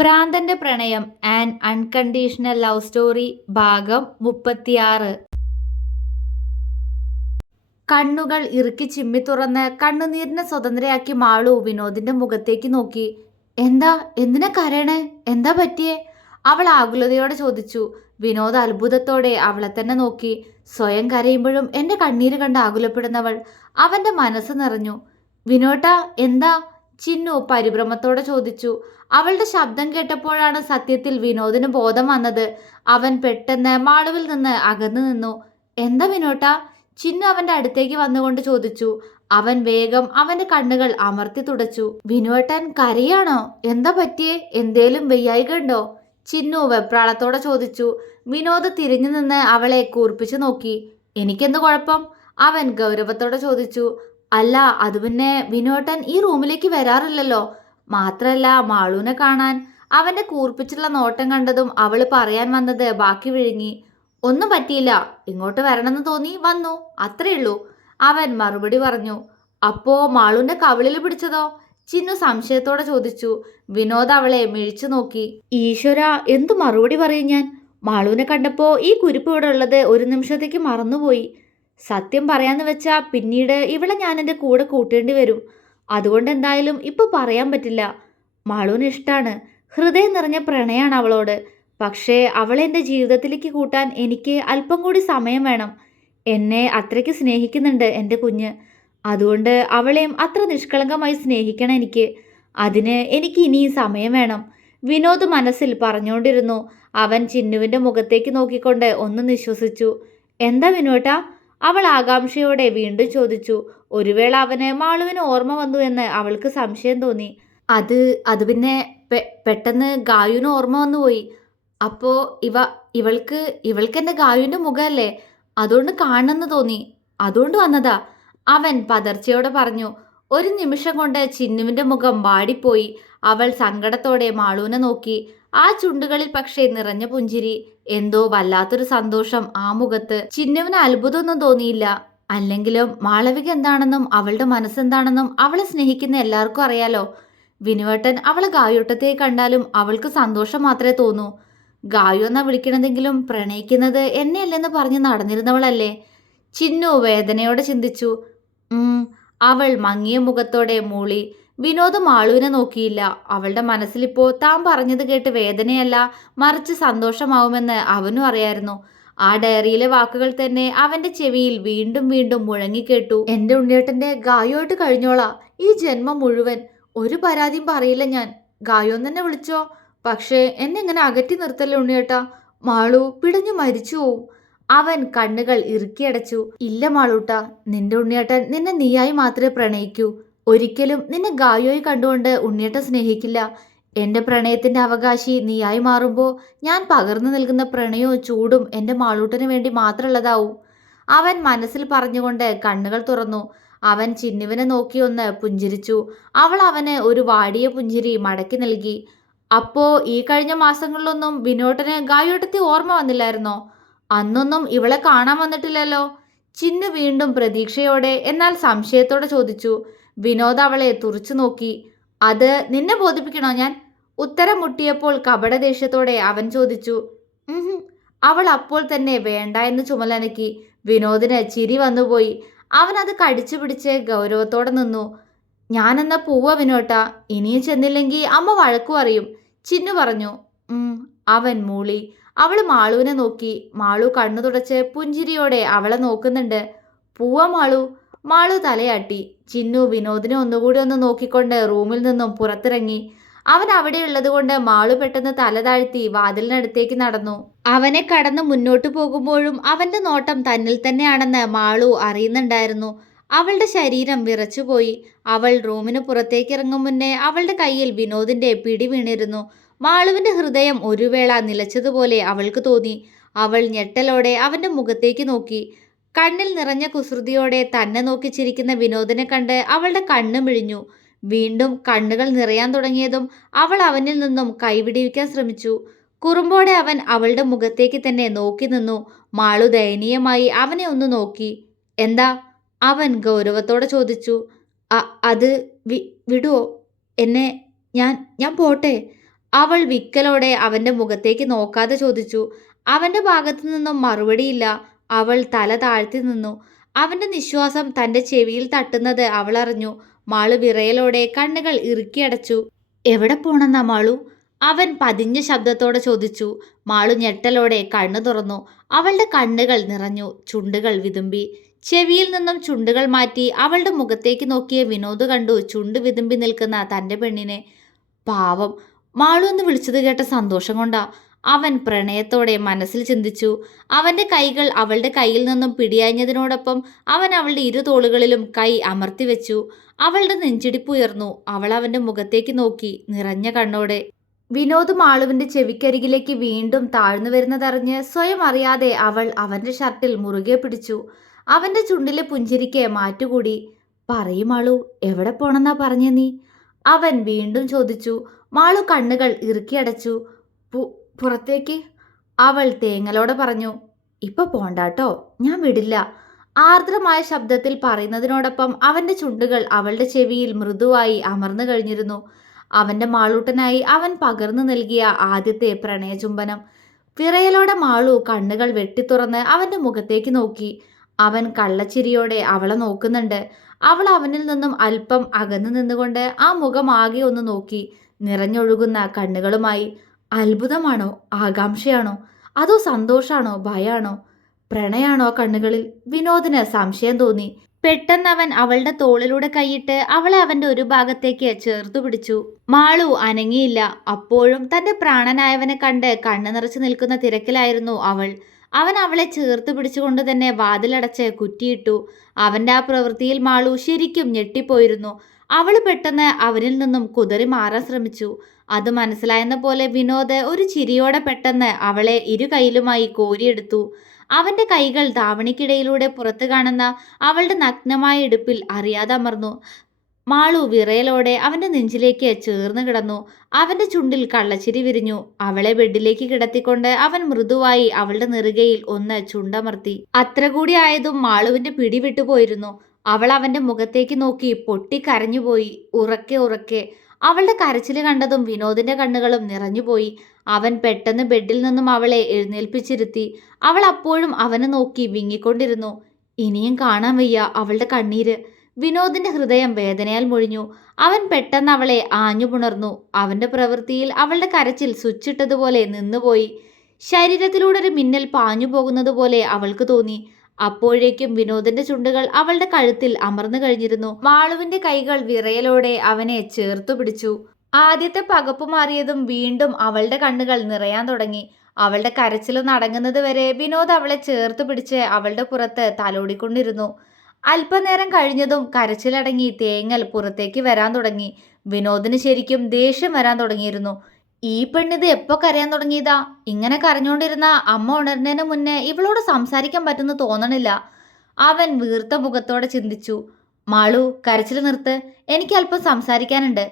ഭ്രാന്തന്റെ പ്രണയം and unconditional love story ഭാഗം മുപ്പത്തിയാറ്. കണ്ണുകൾ ഇറുക്കി ചിമ്മി തുറന്ന് കണ്ണുനീരിനെ സ്വതന്ത്രയാക്കി മാളു വിനോദിന്റെ മുഖത്തേക്ക് നോക്കി. എന്താ? എന്തിനാ കരയണേ? എന്താ പറ്റിയേ? അവൾ ആകുലതയോടെ ചോദിച്ചു. വിനോദ് അത്ഭുതത്തോടെ അവളെ തന്നെ നോക്കി. സ്വയം കരയുമ്പോഴും എന്റെ കണ്ണീര് കണ്ട് ആകുലപ്പെടുന്നവൾ അവന്റെ മനസ്സ് നിറഞ്ഞു. വിനോട്ട എന്താ? ചിന്നു പരിഭ്രമത്തോടെ ചോദിച്ചു. അവളുടെ ശബ്ദം കേട്ടപ്പോഴാണ് സത്യത്തിൽ വിനോദിന് ബോധം വന്നത്. അവൻ പെട്ടെന്ന് മാളുവിൽ നിന്ന് അകന്നു നിന്നു. എന്താ വിനോട്ട? ചിന്നു അവന്റെ അടുത്തേക്ക് വന്നുകൊണ്ട് ചോദിച്ചു. അവൻ വേഗം അവന്റെ കണ്ണുകൾ അമർത്തി തുടച്ചു. വിനോട്ടൻ കരയാണോ? എന്താ പറ്റിയേ? എന്തേലും വെയ്യായി കണ്ടോ ചിന്നു വെപ്രാളത്തോടെ ചോദിച്ചു. വിനോദ് തിരിഞ്ഞു നിന്ന് അവളെ കൂർപ്പിച്ചു നോക്കി. എനിക്കെന്ത് കുഴപ്പം? അവൻ ഗൗരവത്തോടെ ചോദിച്ചു. അല്ല അത് പിന്നെ വിനോട്ടൻ ഈ റൂമിലേക്ക് വരാറില്ലല്ലോ. മാത്രല്ല മാളൂനെ കാണാൻ. അവന്റെ കൂർപ്പിച്ചുള്ള നോട്ടം കണ്ടതും അവൾ പറയാൻ വന്നത് ബാക്കി വിഴുങ്ങി. ഒന്നും പറ്റിയില്ല. ഇങ്ങോട്ട് വരണമെന്ന് തോന്നി വന്നു. അത്രേ ഉള്ളൂ. അവൻ മറുപടി പറഞ്ഞു. അപ്പോ മാളൂന്റെ കവിളിൽ പിടിച്ചതോ? ചിന്നു സംശയത്തോടെ ചോദിച്ചു. വിനോദ് അവളെ മിഴിച്ചു നോക്കി. ഈശ്വര എന്തു മറുപടി പറയും ഞാൻ? മാളൂനെ കണ്ടപ്പോ ഈ കുരിപ്പ് ഇവിടെ ഉള്ളത് ഒരു നിമിഷത്തേക്ക് മറന്നുപോയി. സത്യം പറയാന്ന് വെച്ചാ പിന്നീട് ഇവളെ ഞാൻ എന്റെ കൂടെ കൂട്ടേണ്ടി വരും. അതുകൊണ്ട് എന്തായാലും ഇപ്പോൾ പറയാൻ പറ്റില്ല. മാളൂന് ഇഷ്ടാണ്. ഹൃദയം നിറഞ്ഞ പ്രണയാണ് അവളോട്. പക്ഷേ അവളെ എന്റെ ജീവിതത്തിലേക്ക് കൂട്ടാൻ എനിക്ക് അല്പം കൂടി സമയം വേണം. എന്നെ അത്രയ്ക്ക് സ്നേഹിക്കുന്നുണ്ട് എന്റെ കുഞ്ഞ്. അതുകൊണ്ട് അവളെയും അത്ര നിഷ്കളങ്കമായി സ്നേഹിക്കണം എനിക്ക്. അതിന് എനിക്ക് ഇനിയും സമയം വേണം. വിനോദ് മനസ്സിൽ പറഞ്ഞുകൊണ്ടിരുന്നു അവൻ ചിന്നുവിന്റെ മുഖത്തേക്ക് നോക്കിക്കൊണ്ട് ഒന്ന് നിശ്വസിച്ചു. എന്താ വിനോട്ടാ? അവൾ ആകാംക്ഷയോടെ വീണ്ടും ചോദിച്ചു ഒരു വേള അവന് മാളുവിന് ഓർമ്മ വന്നു എന്ന് അവൾക്ക് സംശയം തോന്നി. അത് അത് പിന്നെ പെട്ടെന്ന് ഗായുവിന് ഓർമ്മ വന്നു പോയി. അപ്പോ ഇവ ഇവൾക്ക് ഇവൾക്ക് എന്റെ ഗായുവിന്റെ മുഖമല്ലേ അതുകൊണ്ട് കാണണമെന്ന് തോന്നി. അതുകൊണ്ട് വന്നതാ. അവൻ പതർച്ചയോടെ പറഞ്ഞു ഒരു നിമിഷം കൊണ്ട് ചിന്നുവിന്റെ മുഖം വാടിപ്പോയി. അവൾ സങ്കടത്തോടെ മാളൂനെ നോക്കി. ആ ചുണ്ടുകളിൽ പക്ഷേ നിറഞ്ഞ പുഞ്ചിരി. എന്തോ വല്ലാത്തൊരു സന്തോഷം ആ മുഖത്ത്. ചിന്നുവിന് അത്ഭുതമൊന്നും തോന്നിയില്ല. അല്ലെങ്കിലും മാളവിക എന്താണെന്നും അവളുടെ മനസ്സെന്താണെന്നും അവളെ സ്നേഹിക്കുന്ന എല്ലാവർക്കും അറിയാലോ. വിനുവേട്ടൻ അവളെ ഗായോട്ടത്തെ കണ്ടാലും അവൾക്ക് സന്തോഷം മാത്രമേ തോന്നൂ. ഗായു എന്നാ വിളിക്കണതെങ്കിലും പ്രണയിക്കുന്നത് എന്നെയല്ലെന്ന് പറഞ്ഞ് നടന്നിരുന്നവളല്ലേ. ചിന്നു വേദനയോടെ ചിന്തിച്ചു. അവൾ മങ്ങിയ മുഖത്തോടെ മൂളി. വിനോദ് മാളുവിനെ നോക്കിയില്ല. അവളുടെ മനസ്സിലിപ്പോ താൻ പറഞ്ഞത് കേട്ട് വേദനയല്ല മറിച്ച് സന്തോഷമാവുമെന്ന് അവനും അറിയായിരുന്നു. ആ ഡയറിയിലെ വാക്കുകൾ തന്നെ അവന്റെ ചെവിയിൽ വീണ്ടും വീണ്ടും മുഴങ്ങിക്കേട്ടു. എന്റെ ഉണ്ണിയേട്ടന്റെ ഗായോട്ട് കഴിഞ്ഞോളാ. ഈ ജന്മം മുഴുവൻ. ഒരു പരാതിയും പറയില്ല ഞാൻ. ഗായോ തന്നെ വിളിച്ചോ? പക്ഷേ എന്നെ ഇങ്ങനെ അകറ്റി നിർത്തല്ലേ ഉണ്ണിയേട്ടാ? മാളു പിടഞ്ഞു മരിച്ചു അവൻ കണ്ണുകൾ ഇറുക്കിയടച്ചു ഇല്ല മാളൂട്ട. നിന്റെ ഉണ്ണിയേട്ടൻ നിന്നെ നീയായി മാത്രമേ പ്രണയിക്കൂ. ഒരിക്കലും നിന്നെ ഗായോയി കണ്ടുകൊണ്ട് ഉണ്ണിയേട്ടൻ സ്നേഹിക്കില്ല. എന്റെ പ്രണയത്തിന്റെ അവകാശി നീയായി മാറുമ്പോൾ ഞാൻ പകർന്നു നിൽക്കുന്ന പ്രണയവും ചൂടും എന്റെ മാളൂട്ടിനു വേണ്ടി മാത്രമുള്ളതാവും. അവൻ മനസ്സിൽ പറഞ്ഞുകൊണ്ട് കണ്ണുകൾ തുറന്നു. അവൻ ചിന്നുവിനെ നോക്കിയൊന്ന് പുഞ്ചിരിച്ചു. അവൾ അവന് ഒരു വാടിയ പുഞ്ചിരി മടക്കി നൽകി. അപ്പോ ഈ കഴിഞ്ഞ മാസങ്ങളിലൊന്നും വിനോട്ടന് ഗായോട്ടത്തി ഓർമ്മ വന്നില്ലായിരുന്നോ? അന്നൊന്നും ഇവളെ കാണാൻ വന്നിട്ടില്ലല്ലോ? ചിന്നു വീണ്ടും പ്രതീക്ഷയോടെ എന്നാൽ സംശയത്തോടെ ചോദിച്ചു. വിനോദ് അവളെ തുറച്ചു നോക്കി. അത് നിന്നെ ബോധിപ്പിക്കണോ ഞാൻ? ഉത്തരം മുട്ടിയപ്പോൾ കപടദേഷ്യത്തോടെ അവൻ ചോദിച്ചു. അവൾ അപ്പോൾ തന്നെ വേണ്ട എന്ന് ചുമലനക്കി വിനോദിന് ചിരി വന്നുപോയി. അവൻ അത് കടിച്ചു പിടിച്ച് ഗൗരവത്തോടെ നിന്നു. ഞാനെന്ന പൂവ വിനോട്ട. ഇനിയും ചെന്നില്ലെങ്കിൽ അമ്മ വഴക്കു അറിയും ചിന്നു പറഞ്ഞു. അവൻ മൂളി. അവൾ മാളുവിനെ നോക്കി. മാളു കണ്ണു തുടച്ച് പുഞ്ചിരിയോടെ അവളെ നോക്കുന്നുണ്ട്. പൂവ മാളു. മാളു തലയാട്ടി. ചിന്നു വിനോദിനെ ഒന്നുകൂടി ഒന്ന് നോക്കിക്കൊണ്ട് റൂമിൽ നിന്നും പുറത്തിറങ്ങി. അവൻ അവിടെ ഉള്ളതുകൊണ്ട് മാളു പെട്ടെന്ന് തല താഴ്ത്തി വാതിലിനടുത്തേക്ക് നടന്നു. അവനെ കടന്ന് മുന്നോട്ടു പോകുമ്പോഴും അവന്റെ നോട്ടം തന്നിൽ തന്നെയാണെന്ന് മാളു അറിയുന്നുണ്ടായിരുന്നു. അവളുടെ ശരീരം വിറച്ചുപോയി. അവൾ റൂമിന് പുറത്തേക്ക് ഇറങ്ങും മുന്നേ അവളുടെ കയ്യിൽ വിനോദിന്റെ പിടി വീണിരുന്നു. മാളുവിന്റെ ഹൃദയം ഒരു വേള നിലച്ചതുപോലെ അവൾക്ക് തോന്നി. അവൾ ഞെട്ടലോടെ അവന്റെ മുഖത്തേക്ക് നോക്കി. കണ്ണിൽ നിറഞ്ഞ കുസൃതിയോടെ തന്നെ നോക്കി ചിരിക്കുന്ന വിനോദിനെ കണ്ട് അവളുടെ കണ്ണ് മിഴിഞ്ഞു. വീണ്ടും കണ്ണുകൾ നിറയാൻ തുടങ്ങിയതും അവൾ അവനിൽ നിന്നും കൈവിടിവിക്കാൻ ശ്രമിച്ചു. കുറുമ്പോടെ അവൻ അവളുടെ മുഖത്തേക്ക് തന്നെ നോക്കി നിന്നു. മാളു ദയനീയമായി അവനെ ഒന്ന് നോക്കി. എന്താ? അവൻ ഗൗരവത്തോടെ ചോദിച്ചു. അത് വി വിടുവോ? എന്നെ ഞാൻ ഞാൻ പോട്ടെ. അവൾ വിക്കലോടെ അവന്റെ മുഖത്തേക്ക് നോക്കാതെ ചോദിച്ചു. അവന്റെ ഭാഗത്തു നിന്നും മറുപടിയില്ല. അവൾ തല താഴ്ത്തി നിന്നു. അവന്റെ നിശ്വാസം തന്റെ ചെവിയിൽ തട്ടുന്നത് അവൾ അറിഞ്ഞു. മാളു വിറയലോടെ കണ്ണുകൾ ഇറുക്കിയടച്ചു എവിടെ പോണെന്നാ മാളു? അവൻ പതിഞ്ഞ ശബ്ദത്തോടെ ചോദിച്ചു. മാളു ഞെട്ടലോടെ കണ്ണു തുറന്നു. അവളുടെ കണ്ണുകൾ നിറഞ്ഞു. ചുണ്ടുകൾ വിതുമ്പി. ചെവിയിൽ നിന്നും ചുണ്ടുകൾ മാറ്റി അവളുടെ മുഖത്തേക്ക് നോക്കിയ വിനോദ് കണ്ടു ചുണ്ട് വിതുമ്പി നിൽക്കുന്ന തന്റെ പെണ്ണിനെ. പാവം. മാളു എന്ന് വിളിച്ചത് കേട്ട സന്തോഷം കൊണ്ടാ. അവൻ പ്രണയത്തോടെ മനസ്സിൽ ചിന്തിച്ചു. അവന്റെ കൈകൾ അവളുടെ കയ്യിൽ നിന്നും പിടിയാഞ്ഞതിനോടൊപ്പം അവൻ അവളുടെ ഇരു തോളുകളിലും കൈ അമർത്തി വെച്ചു. അവളുടെ നെഞ്ചിടിപ്പുയർന്നു അവൾ അവന്റെ മുഖത്തേക്ക് നോക്കി നിറഞ്ഞ കണ്ണോടെ. വിനോദ് മാളുവിന്റെ ചെവിക്കരികിലേക്ക് വീണ്ടും താഴ്ന്നു വരുന്നതറിഞ്ഞ് സ്വയം അറിയാതെ അവൾ അവന്റെ ഷർട്ടിൽ മുറുകെ പിടിച്ചു. അവന്റെ ചുണ്ടിലെ പുഞ്ചിരിക്ക് മാറ്റുകൂടി. പറയും മാളു എവിടെ പോണെന്നാ പറഞ്ഞ നീ? അവൻ വീണ്ടും ചോദിച്ചു. മാളു കണ്ണുകൾ ഇറുക്കിയടച്ചു. പുറത്തേക്ക് അവൾ തേങ്ങലോടെ പറഞ്ഞു ഇപ്പൊ പോണ്ടാട്ടോ ഞാൻ വിടില്ല. ആർദ്രമായ ശബ്ദത്തിൽ പറയുന്നതിനോടൊപ്പം അവന്റെ ചുണ്ടുകൾ അവളുടെ ചെവിയിൽ മൃദുവായി അമർന്നു കഴിഞ്ഞിരുന്നു. അവന്റെ മാളൂട്ടനായി അവൻ പകർന്നു നൽകിയ ആദ്യത്തെ പ്രണയചുംബനം. വിറയലോടെ മാളു കണ്ണുകൾ വെട്ടിത്തുറന്ന് അവന്റെ മുഖത്തേക്ക് നോക്കി. അവൻ കള്ളച്ചിരിയോടെ അവളെ നോക്കുന്നുണ്ട്. അവൾ അവനിൽ നിന്നും അല്പം അകന്നു നിന്നുകൊണ്ട് ആ മുഖം ആകെ ഒന്ന് നോക്കി നിറഞ്ഞൊഴുകുന്ന കണ്ണുകളുമായി. അത്ഭുതമാണോ? ആകാംക്ഷയാണോ? അതോ സന്തോഷാണോ? ഭയാണോ? പ്രണയാണോ കണ്ണുകളിൽ? വിനോദിന് സംശയം തോന്നി. പെട്ടെന്ന് അവൻ അവളുടെ തോളിലൂടെ കൈയിട്ട് അവളെ അവന്റെ ഒരു ഭാഗത്തേക്ക് ചേർത്തു പിടിച്ചു. മാളു അനങ്ങിയില്ല. അപ്പോഴും തന്റെ പ്രാണനായവനെ കണ്ട് കണ്ണു നിറച്ചു നിൽക്കുന്ന തിരക്കിലായിരുന്നു അവൾ. അവൻ അവളെ ചേർത്ത് പിടിച്ചുകൊണ്ട് തന്നെ വാതിലടച്ച് കുറ്റിയിട്ടു. അവന്റെ ആ പ്രവൃത്തിയിൽ മാളു ശരിക്കും ഞെട്ടിപ്പോയിരുന്നു. അവൾ പെട്ടെന്ന് അവനിൽ നിന്നും കുതറി മാറാൻ ശ്രമിച്ചു. അത് മനസ്സിലായെന്ന പോലെ വിനോദ് ഒരു ചിരിയോടെ പെട്ടെന്ന് അവളെ ഇരു കൈയിലുമായി കോരിയെടുത്തു. അവന്റെ കൈകൾ ധാവണിക്കിടയിലൂടെ പുറത്തു കാണുന്ന അവളുടെ നഗ്നമായ ഇടുപ്പിൽ അറിയാതെ അമർന്നു. മാളു വിറയലോടെ അവന്റെ നെഞ്ചിലേക്ക് ചേർന്ന് കിടന്നു. അവന്റെ ചുണ്ടിൽ കള്ളച്ചിരി വിരിഞ്ഞു. അവളെ ബെഡിലേക്ക് കിടത്തിക്കൊണ്ട് അവൻ മൃദുവായി അവളുടെ നെറുകയിൽ ഒന്ന് ചുണ്ടമർത്തി. അത്ര കൂടി ആയതും മാളുവിന്റെ പിടി വിട്ടുപോയിരുന്നു. അവൾ അവന്റെ മുഖത്തേക്ക് നോക്കി പൊട്ടിക്കരഞ്ഞുപോയി. ഉറക്കെ ഉറക്കെ അവളുടെ കരച്ചിൽ കണ്ടതും വിനോദിന്റെ കണ്ണുകളും നിറഞ്ഞുപോയി. അവൻ പെട്ടെന്ന് ബെഡിൽ നിന്നും അവളെ എഴുന്നേൽപ്പിച്ചിരുത്തി. അവൾ അപ്പോഴും അവനെ നോക്കി വിങ്ങിക്കൊണ്ടിരുന്നു. ഇനിയും കാണാൻ വയ്യ അവളുടെ കണ്ണീര്. വിനോദിന്റെ ഹൃദയം വേദനയാൽ മുഴിഞ്ഞു. അവൻ പെട്ടെന്ന് അവളെ ആഞ്ഞു പുണർന്നു അവന്റെ പ്രവൃത്തിയിൽ അവളുടെ കരച്ചിൽ സ്വിച്ചിട്ടതുപോലെ നിന്നുപോയി. ശരീരത്തിലൂടെ ഒരു മിന്നൽ പാഞ്ഞു പോകുന്നത് പോലെ അവൾക്ക് തോന്നി. അപ്പോഴേക്കും വിനോദന്റെ ചുണ്ടുകൾ അവളുടെ കഴുത്തിൽ അമർന്നു കഴിഞ്ഞിരുന്നു. മാളുവിന്റെ കൈകൾ വിറയലോടെ അവനെ ചേർത്തു പിടിച്ചു. ആദ്യത്തെ പകപ്പ് മാറിയതും വീണ്ടും അവളുടെ കണ്ണുകൾ നിറയാൻ തുടങ്ങി. അവളുടെ കരച്ചിലൊന്ന് അടങ്ങുന്നത് വരെ വിനോദ് അവളെ ചേർത്ത് പിടിച്ച് അവളുടെ പുറത്ത് തലോടിക്കൊണ്ടിരുന്നു. അല്പനേരം കഴിഞ്ഞതും കരച്ചിലടങ്ങി തേങ്ങൽ പുറത്തേക്ക് വരാൻ തുടങ്ങി. വിനോദിന് ശരിക്കും ദേഷ്യം വരാൻ തുടങ്ങിയിരുന്നു. ഈ പെണ്ണിത് എപ്പോ കരയാൻ തുടങ്ങിയതാ? ഇങ്ങനെ കരഞ്ഞോണ്ടിരുന്ന അമ്മ ഉണരുന്നതിന് മുന്നേ ഇവളോട് സംസാരിക്കാൻ പറ്റുന്നു തോന്നണില്ല. അവൻ വീർത്ത മുഖത്തോടെ ചിന്തിച്ചു. മാളു കരച്ചിൽ നിർത്ത്. എനിക്ക് അല്പം സംസാരിക്കാനുണ്ട്.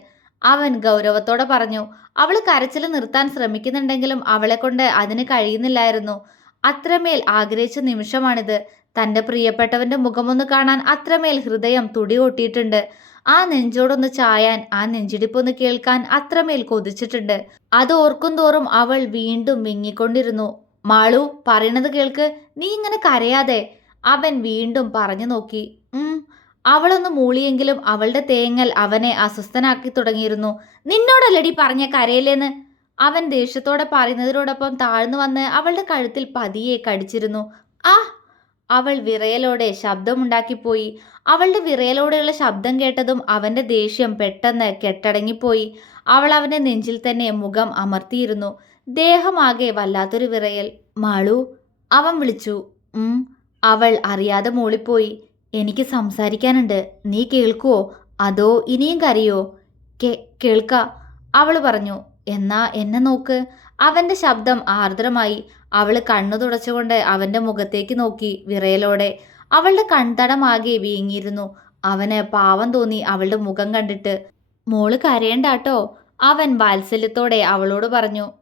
അവൻ ഗൗരവത്തോടെ പറഞ്ഞു. അവൾ കരച്ചിൽ നിർത്താൻ ശ്രമിക്കുന്നുണ്ടെങ്കിലും അവളെ കൊണ്ട് അതിന് കഴിയുന്നില്ലായിരുന്നു. അത്രമേൽ ആഗ്രഹിച്ച നിമിഷമാണിത്. തന്റെ പ്രിയപ്പെട്ടവന്റെ മുഖമൊന്ന് കാണാൻ അത്രമേൽ ഹൃദയം തുടി കൊട്ടിയിട്ടുണ്ട് ആ നെഞ്ചോടൊന്ന് ചായാൻ ആ നെഞ്ചിടിപ്പൊന്ന് കേൾക്കാൻ അത്രമേൽ കൊതിച്ചിട്ടുണ്ട്. അത് ഓർക്കും തോറും അവൾ വീണ്ടും വിങ്ങിക്കൊണ്ടിരുന്നു മാളു പറയണത് കേൾക്ക്. നീ ഇങ്ങനെ കരയാതെ. അവൻ വീണ്ടും പറഞ്ഞു നോക്കി. അവളൊന്ന് മൂളിയെങ്കിലും അവളുടെ തേങ്ങൽ അവനെ അസ്വസ്ഥനാക്കി തുടങ്ങിയിരുന്നു. നിന്നോടല്ലടി പറഞ്ഞ കരയല്ലേന്ന്? അവൻ ദേഷ്യത്തോടെ പറയുന്നതിനോടൊപ്പം താഴ്ന്നു വന്ന് അവളുടെ കഴുത്തിൽ പതിയെ കടിച്ചിരുന്നു. ആ! അവൾ വിറയലോടെ ശബ്ദമുണ്ടാക്കിപ്പോയി. അവളുടെ വിറയലോടെയുള്ള ശബ്ദം കേട്ടതും അവന്റെ ദേഷ്യം പെട്ടെന്ന് കെട്ടടങ്ങിപ്പോയി. അവൾ അവന്റെ നെഞ്ചിൽ തന്നെ മുഖം അമർത്തിയിരുന്നു. ദേഹമാകെ വല്ലാത്തൊരു വിറയൽ. മാളു അവൻ വിളിച്ചു. ഉം അവൾ അറിയാതെ മൂളിപ്പോയി. എനിക്ക് സംസാരിക്കാനുണ്ട്. നീ കേൾക്കുവോ? അതോ ഇനിയും കരയോ? കേൾക്ക അവൾ പറഞ്ഞു. എന്നാ എന്നെ നോക്ക്. അവന്റെ ശബ്ദം ആർദ്രമായി. അവൾ കണ്ണു തുടച്ചുകൊണ്ട് അവന്റെ മുഖത്തേക്ക് നോക്കി വിറയലോടെ. അവളുടെ കൺതടമാകെ വീങ്ങിയിരുന്നു. അവന് പാവം തോന്നി അവളുടെ മുഖം കണ്ടിട്ട്. മോൾ കരയണ്ടാട്ടോ? അവൻ വാത്സല്യത്തോടെ അവളോട് പറഞ്ഞു.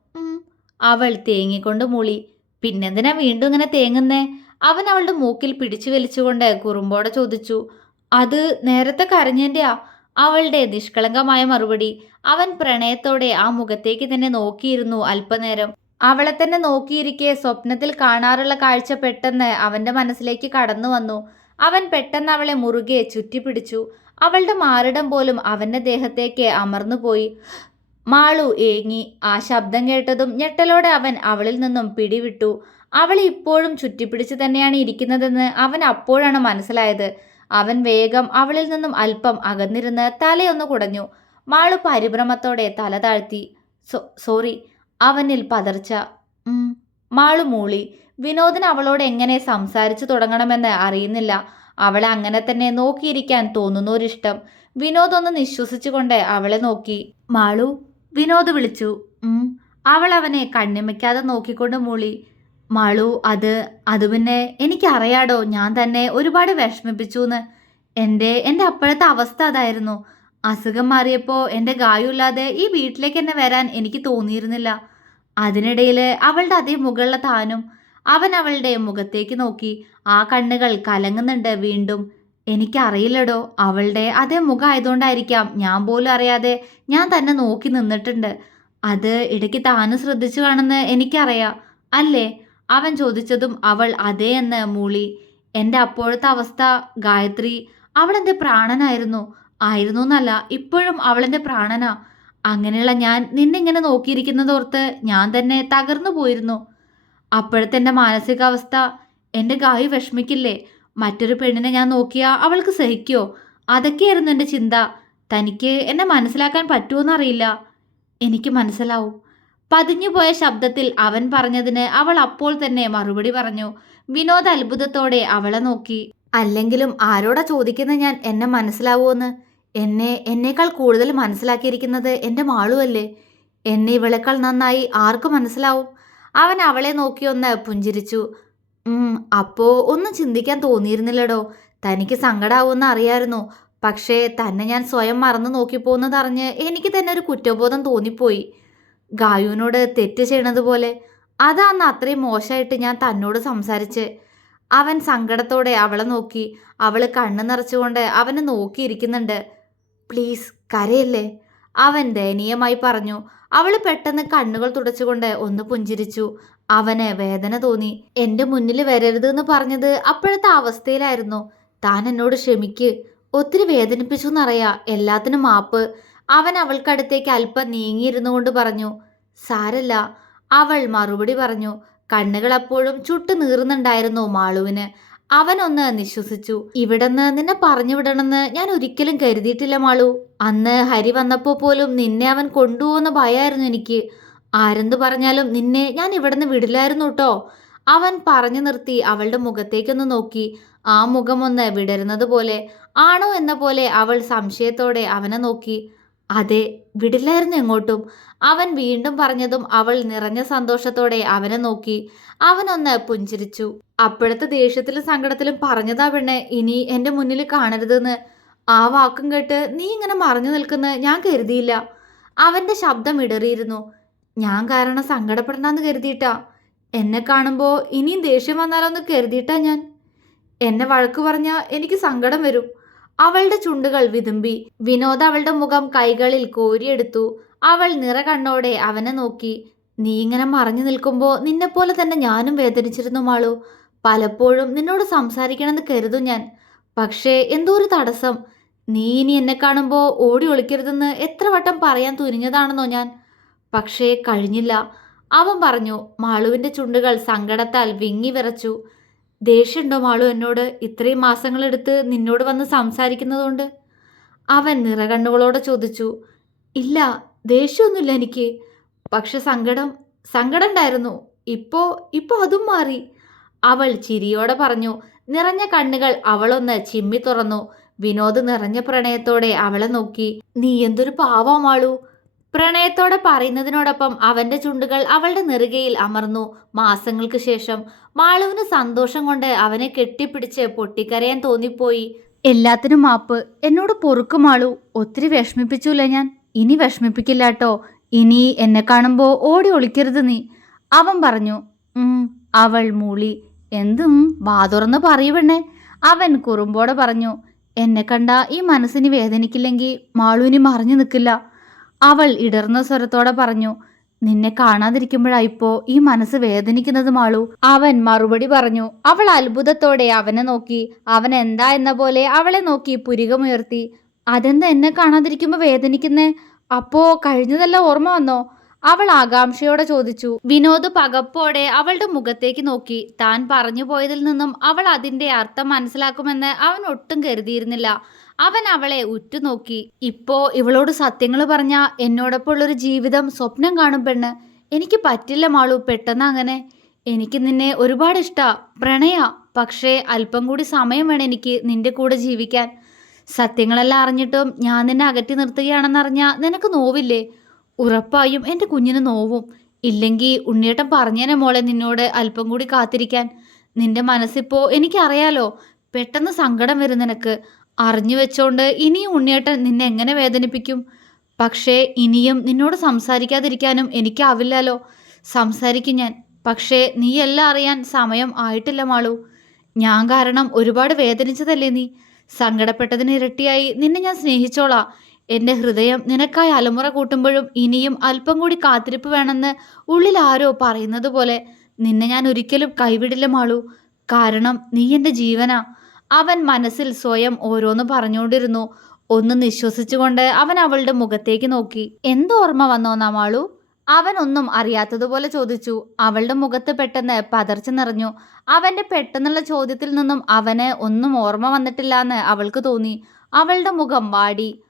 അവൾ തേങ്ങിക്കൊണ്ട് മൂളി. പിന്നെന്തിനാ വീണ്ടും ഇങ്ങനെ തേങ്ങുന്നേ? അവൻ അവളുടെ മൂക്കിൽ പിടിച്ചു വലിച്ചുകൊണ്ട് കുറുമ്പോടെ ചോദിച്ചു. അത് നേരത്തെ കരഞ്ഞേന്റെയാ? അവളുടെ നിഷ്കളങ്കമായ മറുപടി. അവൻ പ്രണയത്തോടെ ആ മുഖത്തേക്ക് തന്നെ നോക്കിയിരുന്നു അല്പനേരം. അവളെ തന്നെ നോക്കിയിരിക്കെ സ്വപ്നത്തിൽ കാണാറുള്ള കാഴ്ച പെട്ടെന്ന് അവന്റെ മനസ്സിലേക്ക് കടന്നു വന്നു. അവൻ പെട്ടെന്ന് അവളെ മുറുകെ ചുറ്റിപ്പിടിച്ചു. അവളുടെ മാറിടം പോലും അവന്റെ ദേഹത്തേക്ക് അമർന്നുപോയി മാളു ഏങ്ങി. ആ ശബ്ദം കേട്ടതും ഞെട്ടലോടെ അവൻ അവളിൽ നിന്നും പിടിവിട്ടു. അവൾ ഇപ്പോഴും ചുറ്റിപ്പിടിച്ച് തന്നെയാണ് ഇരിക്കുന്നതെന്ന് അവൻ അപ്പോഴാണ് മനസ്സിലായത്. അവൻ വേഗം അവളിൽ നിന്നും അല്പം അകന്നിരുന്ന് തലയൊന്ന് കുടഞ്ഞു. മാളു പരിഭ്രമത്തോടെ തല താഴ്ത്തി. സോറി അവനിൽ പതർച്ച. മാളു മൂളി. വിനോദിന് അവളോട് എങ്ങനെ സംസാരിച്ചു തുടങ്ങണമെന്ന് അറിയുന്നില്ല. അവളെ അങ്ങനെ തന്നെ നോക്കിയിരിക്കാൻ തോന്നുന്നൊരിഷ്ടം. വിനോദ് ഒന്ന് നിശ്വസിച്ചുകൊണ്ട് അവളെ നോക്കി. മാളു വിനോദ് വിളിച്ചു. അവൾ അവനെ കണ്ണിമയ്ക്കാതെ നോക്കിക്കൊണ്ട് മൂളി. മാളു അത് അത് പിന്നെ എനിക്കറിയാടോ ഞാൻ തന്നെ ഒരുപാട് വിഷമിപ്പിച്ചു എന്ന് എന്റെ എന്റെ അപ്പോഴത്തെ അവസ്ഥ അതായിരുന്നു. അസുഖം മാറിയപ്പോൾ എന്റെ ഗായുമില്ലാതെ ഈ വീട്ടിലേക്ക് എന്നെ വരാൻ എനിക്ക് തോന്നിയിരുന്നില്ല. അതിനിടയിൽ അവളുടെ അതേ മുകളിലെ താനും അവൻ അവളുടെ മുഖത്തേക്ക് നോക്കി. ആ കണ്ണുകൾ കലങ്ങുന്നുണ്ട് വീണ്ടും. എനിക്കറിയില്ലടോ അവളുടെ അതേ മുഖമായതുകൊണ്ടായിരിക്കാം ഞാൻ പോലും അറിയാതെ ഞാൻ തന്നെ നോക്കി നിന്നിട്ടുണ്ട്. അത് ഇടയ്ക്ക് താനും ശ്രദ്ധിച്ചു കാണുമെന്ന് എനിക്കറിയാം അല്ലേ? അവൻ ചോദിച്ചതും അവൾ അതേ എന്ന് മൂളി. എന്റെ അപ്പോഴത്തെ അവസ്ഥ ഗായത്രി അവൾ എന്റെ പ്രാണനായിരുന്നു. ആയിരുന്നു എന്നല്ല ഇപ്പോഴും അവളെന്റെ പ്രാണനാ. അങ്ങനെയുള്ള ഞാൻ നിന്നിങ്ങനെ നോക്കിയിരിക്കുന്നതോർത്ത് ഞാൻ തന്നെ തകർന്നു പോയിരുന്നു. അപ്പോഴത്തെ എന്റെ മാനസികാവസ്ഥ എന്റെ ഗായു വിഷമിക്കില്ലേ? മറ്റൊരു പെണ്ണിനെ ഞാൻ നോക്കിയാൽ അവൾക്ക് സഹിക്കുമോ അതൊക്കെയായിരുന്നു എന്റെ ചിന്ത. തനിക്ക് എന്നെ മനസ്സിലാക്കാൻ പറ്റുമോയെന്നറിയില്ല എനിക്ക് മനസ്സിലാവും. പതിഞ്ഞുപോയ ശബ്ദത്തിൽ അവൻ പറഞ്ഞതിന് അവൾ അപ്പോൾ തന്നെ മറുപടി പറഞ്ഞു. വിനോദ് അത്ഭുതത്തോടെ അവളെ നോക്കി. അല്ലെങ്കിലും ആരോടാ ചോദിക്കുന്നത് ഞാൻ എന്നെ മനസ്സിലാവുമെന്ന് എന്നെ എന്നേക്കാൾ കൂടുതൽ മനസ്സിലാക്കിയിരിക്കുന്നത് എന്റെ മാളുവല്ലേ? എന്നെ ഇവളെക്കാൾ നന്നായി ആർക്ക് മനസ്സിലാവും? അവൻ അവളെ നോക്കിയൊന്ന് പുഞ്ചിരിച്ചു. അപ്പോ ഒന്നും ചിന്തിക്കാൻ തോന്നിയിരുന്നില്ലടോ. തനിക്ക് സങ്കടാവുമെന്ന് അറിയായിരുന്നു. പക്ഷേ തന്നെ ഞാൻ സ്വയം മറന്നു നോക്കിപ്പോകുന്നതറിഞ്ഞ് എനിക്ക് തന്നെ ഒരു കുറ്റബോധം തോന്നിപ്പോയി. ഗായുവിനോട് തെറ്റ് ചെയ്യണത് പോലെ. അതാന്ന് അത്രയും മോശമായിട്ട് ഞാൻ തന്നോട് സംസാരിച്ച്. അവൻ സങ്കടത്തോടെ അവളെ നോക്കി. അവൾ കണ്ണു നിറച്ചുകൊണ്ട് അവനെ നോക്കിയിരിക്കുന്നുണ്ട്. പ്ലീസ് കരയല്ലേ? അവൻ ദയനീയമായി പറഞ്ഞു. അവൾ പെട്ടെന്ന് കണ്ണുകൾ തുടച്ചുകൊണ്ട് ഒന്ന് പുഞ്ചിരിച്ചു. അവന് വേദന തോന്നി. എന്റെ മുന്നിൽ വരരുത് എന്ന് പറഞ്ഞത് അപ്പോഴത്തെ അവസ്ഥയിലായിരുന്നു. താൻ എന്നോട് ക്ഷമിക്ക്. ഒത്തിരി വേദനിപ്പിച്ചു എന്നറിയാം എല്ലാത്തിനും മാപ്പ്. അവൻ അവൾക്കടുത്തേക്ക് അല്പം നീങ്ങിയിരുന്നു കൊണ്ട് പറഞ്ഞു സാരല്ല അവൾ മറുപടി പറഞ്ഞു കണ്ണുകൾ അപ്പോഴും ചുട്ടു നീറുന്നുണ്ടായിരുന്നു മാളുവിന്. അവനൊന്ന് നിശ്വസിച്ചു ഇവിടെന്ന് നിന്നെ പറഞ്ഞു വിടണമെന്ന് ഞാൻ ഒരിക്കലും കരുതിയിട്ടില്ല മാളു. അന്ന് ഹരി വന്നപ്പോൾ പോലും നിന്നെ അവൻ കൊണ്ടുപോകുന്ന ഭയമായിരുന്നു എനിക്ക്. ആരെന്ത് പറഞ്ഞാലും നിന്നെ ഞാൻ ഇവിടുന്ന് വിടില്ലായിരുന്നു കേട്ടോ. അവൻ പറഞ്ഞു നിർത്തി അവളുടെ മുഖത്തേക്കൊന്ന് നോക്കി ആ മുഖമൊന്ന് വിടരുന്നത് പോലെ ആണോ എന്ന പോലെ അവൾ സംശയത്തോടെ അവനെ നോക്കി. അതെ വിടില്ലായിരുന്നു എങ്ങോട്ടും. അവൻ വീണ്ടും പറഞ്ഞതും അവൾ നിറഞ്ഞ സന്തോഷത്തോടെ അവനെ നോക്കി. അവനൊന്ന് പുഞ്ചിരിച്ചു. അപ്പോഴത്തെ ദേഷ്യത്തിലും സങ്കടത്തിലും പറഞ്ഞതാ പെണ്ണെ ഇനി എന്റെ മുന്നിൽ കാണരുതെന്ന്. ആ വാക്കും കേട്ട് നീ ഇങ്ങനെ മറഞ്ഞു നിൽക്കുന്ന ഞാൻ കരുതിയില്ല. അവന്റെ ശബ്ദം ഇടറിയിരുന്നു. ഞാൻ കാരണം സങ്കടപ്പെടണമെന്ന് കരുതിയിട്ടാ. എന്നെ കാണുമ്പോൾ ഇനിയും ദേഷ്യം വന്നാലോന്ന് കരുതിയിട്ടാ ഞാൻ. എന്നെ വഴക്ക് പറഞ്ഞാൽ എനിക്ക് സങ്കടം വരും. അവളുടെ ചുണ്ടുകൾ വിതുമ്പി. വിനോദ് അവളുടെ മുഖം കൈകളിൽ കോരിയെടുത്തു. അവൾ നിറകണ്ണോടെ അവനെ നോക്കി. നീ ഇങ്ങനെ മറഞ്ഞു നിൽക്കുമ്പോൾ നിന്നെപ്പോലെ തന്നെ ഞാനും വേദനിച്ചിരുന്നു മാളു. പലപ്പോഴും നിന്നോട് സംസാരിക്കണമെന്ന് കരുതും ഞാൻ. പക്ഷേ എന്തോ ഒരു തടസ്സം. നീ ഇനി എന്നെ കാണുമ്പോൾ ഓടി ഒളിക്കരുതെന്ന് എത്ര വട്ടം പറയാൻ തുനിഞ്ഞതാണെന്നോ ഞാൻ. പക്ഷേ കഴിഞ്ഞില്ല. അവൻ പറഞ്ഞു മാളുവിന്റെ ചുണ്ടുകൾ സങ്കടത്താൽ വിങ്ങി വിറച്ചു. ദേഷ്യമുണ്ടോ മാളു എന്നോട് ഇത്രയും മാസങ്ങളെടുത്ത് നിന്നോട് വന്ന് സംസാരിക്കുന്നതുകൊണ്ട്? അവൻ നിറകണ്ണുകളോടെ ചോദിച്ചു. ഇല്ല ദേഷ്യമൊന്നുമില്ല എനിക്ക്. പക്ഷെ സങ്കടം സങ്കടം ഉണ്ടായിരുന്നു ഇപ്പോൾ ഇപ്പോൾ അതും മാറി. അവൾ ചിരിയോടെ പറഞ്ഞു. നിറഞ്ഞ കണ്ണുകൾ അവളൊന്ന് ചിമ്മി തുറന്നു. വിനോദ് നിറഞ്ഞ പ്രണയത്തോടെ അവളെ നോക്കി. നീ എന്തൊരു പാവമാളു പ്രണയത്തോടെ പറയുന്നതിനോടൊപ്പം അവന്റെ ചുണ്ടുകൾ അവളുടെ നെറുകയിൽ അമർന്നു. മാസങ്ങൾക്ക് ശേഷം മാളുവിന് സന്തോഷം കൊണ്ട് അവനെ കെട്ടിപ്പിടിച്ച് പൊട്ടിക്കരയാൻ തോന്നിപ്പോയി. എല്ലാത്തിനും മാപ്പ്. എന്നോട് പൊറുക്കും മാളു. ഒത്തിരി വിഷമിപ്പിച്ചൂല ഞാൻ? ഇനി വിഷമിപ്പിക്കില്ല കേട്ടോ ഇനി എന്നെ കാണുമ്പോ ഓടി ഒളിക്കരുത് നീ. അവൻ പറഞ്ഞു അവൾ മൂളി. എന്തും? വാ തുറന്ന് പറയുവണ്ണേ അവൻ കുറുമ്പോടെ പറഞ്ഞു എന്നെ കണ്ട ഈ മനസ്സിന് വേദനിക്കില്ലെങ്കിൽ മാളുവിനി മറിഞ്ഞു നിൽക്കില്ല. അവൾ ഇടർന്ന സ്വരത്തോടെ പറഞ്ഞു നിന്നെ കാണാതിരിക്കുമ്പോഴാ ഇപ്പോ ഈ മനസ്സ് വേദനിക്കുന്നത് മാളു. അവൻ മറുപടി പറഞ്ഞു അവൾ അത്ഭുതത്തോടെ അവനെ നോക്കി അവൻ എന്താ എന്ന പോലെ അവളെ നോക്കി പുരികമുയർത്തി. അതെന്താ എന്നെ കാണാതിരിക്കുമ്പോ വേദനിക്കുന്നേ? അപ്പോ കഴിഞ്ഞതല്ല ഓർമ്മ വന്നോ? അവൾ ആകാംക്ഷയോടെ ചോദിച്ചു വിനോദ് പകപ്പോടെ അവളുടെ മുഖത്തേക്ക് നോക്കി. താൻ പറഞ്ഞു പോയതിൽ നിന്നും അവൾ അതിന്റെ അർത്ഥം മനസ്സിലാക്കുമെന്ന് അവൻ ഒട്ടും കരുതിയിരുന്നില്ല. അവൻ അവളെ ഉറ്റുനോക്കി ഇപ്പോ ഇവളോട് സത്യങ്ങൾ പറഞ്ഞ എന്നോടൊപ്പമുള്ളൊരു ജീവിതം സ്വപ്നം കാണും പെണ്ണ്. എനിക്ക് പറ്റില്ല മാളു പെട്ടെന്ന് അങ്ങനെ. എനിക്ക് നിന്നെ ഒരുപാട് ഇഷ്ടാ പ്രണയ പക്ഷേ അല്പം കൂടി സമയം വേണം എനിക്ക് നിന്റെ കൂടെ ജീവിക്കാൻ. സത്യങ്ങളെല്ലാം അറിഞ്ഞിട്ടും ഞാൻ നിന്നെ അകറ്റി നിർത്തുകയാണെന്നറിഞ്ഞാൽ നിനക്ക് നോവില്ലേ? ഉറപ്പായും എന്റെ കുഞ്ഞിന് നോവും. ഇല്ലെങ്കിൽ ഉണ്ണിയേട്ടൻ പറഞ്ഞേനെ മോളെ നിന്നോട് അല്പം കൂടി കാത്തിരിക്കാൻ. നിന്റെ മനസ്സിപ്പോൾ എനിക്കറിയാലോ പെട്ടെന്ന് സങ്കടം വരും നിനക്ക്. അറിഞ്ഞു വെച്ചോണ്ട് ഇനിയും ഉണ്ണിയേട്ടൻ നിന്നെ എങ്ങനെ വേദനിപ്പിക്കും? പക്ഷേ ഇനിയും നിന്നോട് സംസാരിക്കാതിരിക്കാനും എനിക്കാവില്ലല്ലോ. സംസാരിക്കും ഞാൻ. പക്ഷേ നീയെല്ലാം അറിയാൻ സമയം ആയിട്ടില്ല മാളു. ഞാൻ കാരണം ഒരുപാട് വേദനിച്ചതല്ലേ നീ? സങ്കടപ്പെട്ടതിന് ഇരട്ടിയായി നിന്നെ ഞാൻ സ്നേഹിച്ചോളാ. എന്റെ ഹൃദയം നിനക്കായി അലമുറ കൂട്ടുമ്പോഴും ഇനിയും അല്പം കൂടി കാത്തിരിപ്പ് വേണമെന്ന് ഉള്ളിൽ ആരോ പറയുന്നത് പോലെ നിന്നെ ഞാൻ ഒരിക്കലും കൈവിടില്ല മാളു. കാരണം നീ എന്റെ ജീവനാ. അവൻ മനസ്സിൽ സ്വയം ഓരോന്ന് പറഞ്ഞുകൊണ്ടിരുന്നു. ഒന്ന് നിശ്വസിച്ചുകൊണ്ട് അവൻ അവളുടെ മുഖത്തേക്ക് നോക്കി. എന്തോർമ്മ വന്നോ മാളു? അവൻ ഒന്നും അറിയാത്തതുപോലെ ചോദിച്ചു. അവളുടെ മുഖത്ത് പെട്ടെന്ന് പതർച്ച നിറഞ്ഞു. അവന്റെ പെട്ടെന്നുള്ള ചോദ്യത്തിൽ നിന്നും അവന് ഒന്നും ഓർമ്മ വന്നിട്ടില്ല എന്ന് അവൾക്ക് തോന്നി. അവളുടെ മുഖം വാടി.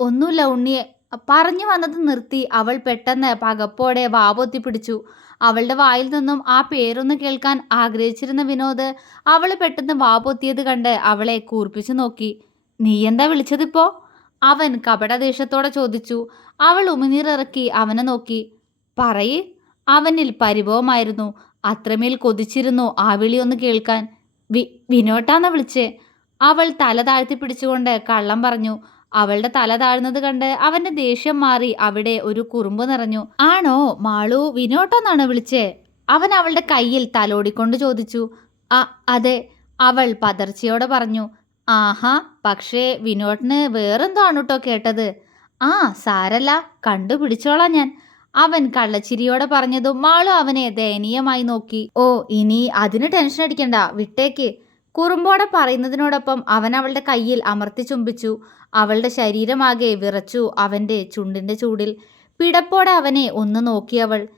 ഒന്നുമില്ല ഉണ്ണിയെ പറഞ്ഞു വന്നത് നിർത്തി. അവൾ പെട്ടെന്ന് പകപ്പോടെ വാവൊത്തി പിടിച്ചു അവളുടെ വായിൽ നിന്നും ആ പേരൊന്ന് കേൾക്കാൻ ആഗ്രഹിച്ചിരുന്ന വിനോദ് അവൾ പെട്ടെന്ന് വാ പൊത്തിയത് കണ്ട് അവളെ കൂർപ്പിച്ചു നോക്കി. നീ എന്താ വിളിച്ചതിപ്പോ അവൻ കപടദേഷ്യത്തോടെ ചോദിച്ചു. അവൾ ഉമിനീറിറക്കി അവനെ നോക്കി. പറയ്. അവനിൽ പരിഭവമായിരുന്നു. അത്രമേൽ കൊതിച്ചിരുന്നു ആ വിളി ഒന്ന് കേൾക്കാൻ. വി വിനോട്ടാന്ന വിളിച്ചേ? അവൾ തല താഴ്ത്തി പിടിച്ചുകൊണ്ട് കള്ളം പറഞ്ഞു. അവളുടെ തല താഴ്ന്നത് കണ്ട് അവന്റെ ദേഷ്യം മാറി അവിടെ ഒരു കുറുമ്പ് നിറഞ്ഞു. ആണോ? മാളു വിനോട്ടെന്നാണോ വിളിച്ചേ? അവൻ അവളുടെ കയ്യിൽ തലോടിക്കൊണ്ട് ചോദിച്ചു. ആ അതെ അവൾ പതർച്ചയോടെ പറഞ്ഞു. ആഹാ പക്ഷേ വിനോട്ടിന് വേറെന്തോ ആണ് കേട്ടോ കേട്ടത്? ആ സാരല്ല കണ്ടുപിടിച്ചോളാം ഞാൻ അവൻ കള്ളച്ചിരിയോടെ പറഞ്ഞതും മാളു അവനെ ദയനീയമായി നോക്കി. ഓ ഇനി അതിന് ടെൻഷൻ അടിക്കണ്ട വിട്ടേക്ക്. കുറുമ്പോടെ പറയുന്നതിനോടൊപ്പം അവൻ അവളുടെ കയ്യിൽ അമർത്തി ചുംബിച്ചു. അവളുടെ ശരീരമാകെ വിറച്ചു അവന്റെ ചുണ്ടിന്റെ ചൂടിൽ. പിടപ്പോടെ അവനെ ഒന്ന് നോക്കിയവൾ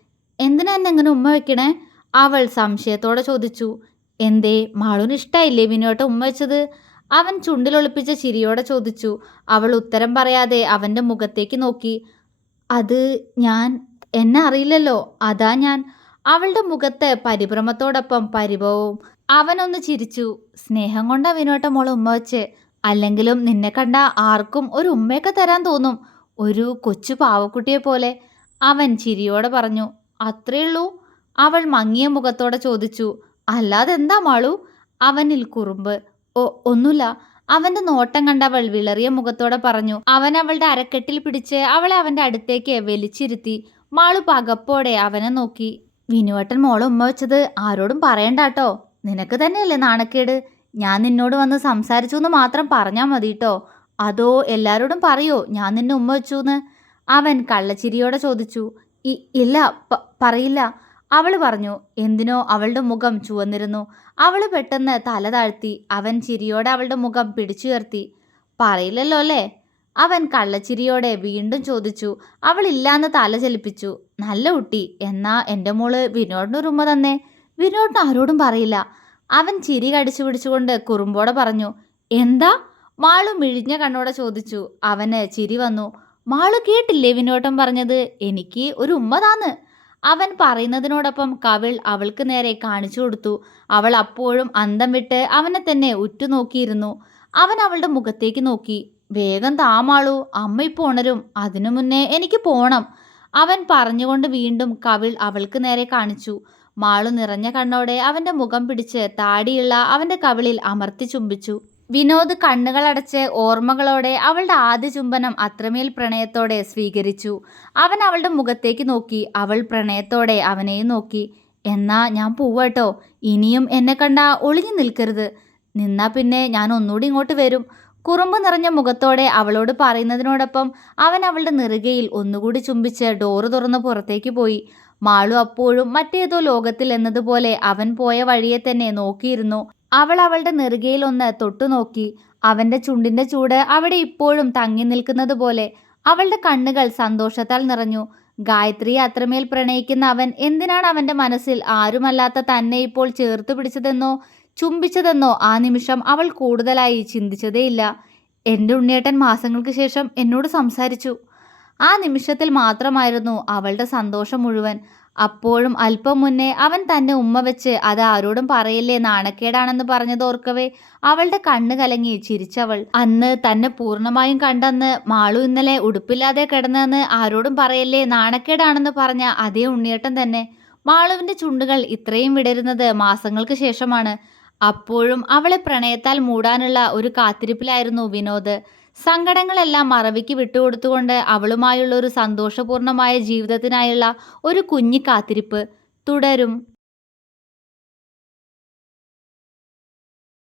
എന്തിനാ എന്നെ ഇങ്ങനെ ഉമ്മ വെക്കണേ? അവൾ സംശയത്തോടെ ചോദിച്ചു. എന്തേ മാളൂന് ഇഷ്ടമായില്ലേ വിനോട്ട് ഉമ്മ വെച്ചത്? അവൻ ചുണ്ടിലൊളിപ്പിച്ച ചിരിയോടെ ചോദിച്ചു. അവൾ ഉത്തരം പറയാതെ അവന്റെ മുഖത്തേക്ക് നോക്കി. അത് ഞാൻ എന്നെ അറിയില്ലല്ലോ അതാ ഞാൻ. അവളുടെ മുഖത്ത് പരിഭ്രമത്തോടൊപ്പം പരിഭവവും അവനൊന്ന് ചിരിച്ചു. സ്നേഹം കൊണ്ടാ വിനോട്ട മോളെ ഉമ്മ വെച്ച്. അല്ലെങ്കിലും നിന്നെ കണ്ട ആർക്കും ഒരു ഉമ്മയൊക്കെ തരാൻ തോന്നും. ഒരു കൊച്ചു പാവക്കുട്ടിയെ പോലെ. അവൻ ചിരിയോടെ പറഞ്ഞു അത്രയുള്ളൂ അവൾ മങ്ങിയ മുഖത്തോടെ ചോദിച്ചു അല്ലാതെ എന്താ മാളു? അവനിൽ കുറുമ്പ് ഓ ഒന്നുമില്ല. അവന്റെ നോട്ടം കണ്ട അവൾ വിളറിയ മുഖത്തോടെ പറഞ്ഞു അവൻ അവളുടെ അരക്കെട്ടിൽ പിടിച്ച് അവളെ അവന്റെ അടുത്തേക്ക് വലിച്ചിരുത്തി. മാളു പകപ്പോടെ അവനെ നോക്കി. വിനുവട്ടൻ മോളെ ഉമ്മ വെച്ചത് ആരോടും പറയണ്ടാട്ടോ നിനക്ക് തന്നെയല്ലേ നാണക്കേട്? ഞാൻ നിന്നോട് വന്ന് സംസാരിച്ചു എന്ന് മാത്രം പറഞ്ഞാൽ മതി കേട്ടോ അതോ എല്ലാരോടും പറയോ ഞാൻ നിന്നെ ഉമ്മ വെച്ചു എന്ന് അവൻ കള്ളച്ചിരിയോടെ ചോദിച്ചു. "ഇ- ഇല്ല പറയില്ല. അവൾ പറഞ്ഞു എന്തിനോ അവളുടെ മുഖം ചുവന്നിരുന്നു. അവൾ പെട്ടെന്ന് തല താഴ്ത്തി അവൻ ചിരിയോടെ അവളുടെ മുഖം പിടിച്ചുയർത്തി പറയില്ലല്ലോ അല്ലേ? അവൻ കള്ളച്ചിരിയോടെ വീണ്ടും ചോദിച്ചു അവളില്ലാന്ന് തല ചലിപ്പിച്ചു. നല്ല കുട്ടി എന്നാ എന്റെ മോൾ വിനോടിനൊരുമ്മ തന്നെ? വിനോദിന് ആരോടും പറയില്ല. അവൻ ചിരി കടിച്ചു പിടിച്ചുകൊണ്ട് കുറുമ്പോടെ പറഞ്ഞു എന്താ? മാളു മിഴിഞ്ഞ കണ്ണോടെ ചോദിച്ചു. അവന് ചിരി വന്നു. മാളു കേട്ടില്ലേ വിനോട്ടം പറഞ്ഞത്? എനിക്ക് ഒരു ഉമ്മ താന്ന്. അവൻ പറയുന്നതിനോടൊപ്പം കവിൾ അവൾക്ക് നേരെ കാണിച്ചു കൊടുത്തു. അവൾ അപ്പോഴും അന്തം വിട്ട് അവനെ തന്നെ ഉറ്റുനോക്കിയിരുന്നു. അവൻ അവളുടെ മുഖത്തേക്ക് നോക്കി. വേഗം താമാളു അമ്മ ഇപ്പോൾ ഉണരും. അതിനു മുന്നേ എനിക്ക് പോണം. അവൻ പറഞ്ഞുകൊണ്ട് വീണ്ടും കവിൾ അവൾക്ക് നേരെ കാണിച്ചു. മാളു നിറഞ്ഞ കണ്ണോടെ അവന്റെ മുഖം പിടിച്ച് താടിയുള്ള അവന്റെ കവിളിൽ അമർത്തി ചുംബിച്ചു. വിനോദ് കണ്ണുകളടച്ച് ഓർമ്മകളോടെ അവളുടെ ആദ്യ ചുംബനം അത്രമേൽ പ്രണയത്തോടെ സ്വീകരിച്ചു. അവൻ അവളുടെ മുഖത്തേക്ക് നോക്കി അവൾ പ്രണയത്തോടെ അവനെയും നോക്കി. എന്നാ ഞാൻ പോവാട്ടോ ഇനിയും എന്നെ കണ്ട ഒളിഞ്ഞു നിൽക്കരുത്. നിന്നാ പിന്നെ ഞാൻ ഒന്നുകൂടി ഇങ്ങോട്ട് വരും. കുറുമ്പ് നിറഞ്ഞ മുഖത്തോടെ അവളോട് പറയുന്നതിനോടൊപ്പം അവൻ അവളുടെ നെറുകയിൽ ഒന്നുകൂടി ചുംബിച്ച് ഡോറ് തുറന്ന് പുറത്തേക്ക് പോയി. മാളു അപ്പോഴും മറ്റേതോ ലോകത്തിൽ എന്നതുപോലെ അവൻ പോയ വഴിയെ തന്നെ നോക്കിയിരുന്നു. അവൾ അവളുടെ നെറുകയിൽ ഒന്ന് തൊട്ടുനോക്കി അവന്റെ ചുണ്ടിന്റെ ചൂട് അവിടെ ഇപ്പോഴും തങ്ങി നിൽക്കുന്നത് പോലെ. അവളുടെ കണ്ണുകൾ സന്തോഷത്താൽ നിറഞ്ഞു. ഗായത്രിയെ അത്രമേൽ പ്രണയിക്കുന്ന അവൻ എന്തിനാണ് അവന്റെ മനസ്സിൽ ആരുമല്ലാത്ത തന്നെ ഇപ്പോൾ ചേർത്ത് പിടിച്ചതെന്നോ ചുംബിച്ചതെന്നോ ആ നിമിഷം അവൾ കൂടുതലായി ചിന്തിച്ചതേയില്ല. എന്റെ ഉണ്ണിയേട്ടൻ മാസങ്ങൾക്ക് ശേഷം എന്നോട് സംസാരിച്ചു. ആ നിമിഷത്തിൽ മാത്രമായിരുന്നു അവളുടെ സന്തോഷം മുഴുവൻ. അപ്പോഴും അല്പം മുന്നേ അവൻ തന്നെ ഉമ്മ വെച്ച് അത് ആരോടും പറയില്ലേ നാണക്കേടാണെന്ന് പറഞ്ഞതോർക്കവേ അവളുടെ കണ്ണ് കലങ്ങി ചിരിച്ചവൾ. അന്ന് തന്നെ പൂർണമായും കണ്ടെന്ന് മാളു ഇന്നലെ ഉടുപ്പില്ലാതെ കിടന്നെന്ന് ആരോടും പറയല്ലേ നാണക്കേടാണെന്ന് പറഞ്ഞ അതേ ഉണ്ണിയേട്ടൻ തന്നെ. മാളുവിന്റെ ചുണ്ടുകൾ ഇത്രയും വിടരുന്നത് മാസങ്ങൾക്ക് ശേഷമാണ്. അപ്പോഴും അവളെ പ്രണയത്താൽ മൂടാനുള്ള ഒരു കാത്തിരിപ്പിലായിരുന്നു വിനോദ്. സങ്കടങ്ങളെല്ലാം മറവിക്ക് വിട്ടുകൊടുത്തുകൊണ്ട് അവളുമായുള്ള ഒരു സന്തോഷപൂർണമായ ജീവിതത്തിനായുള്ള ഒരു കുഞ്ഞി കാത്തിരിപ്പ് തുടരും.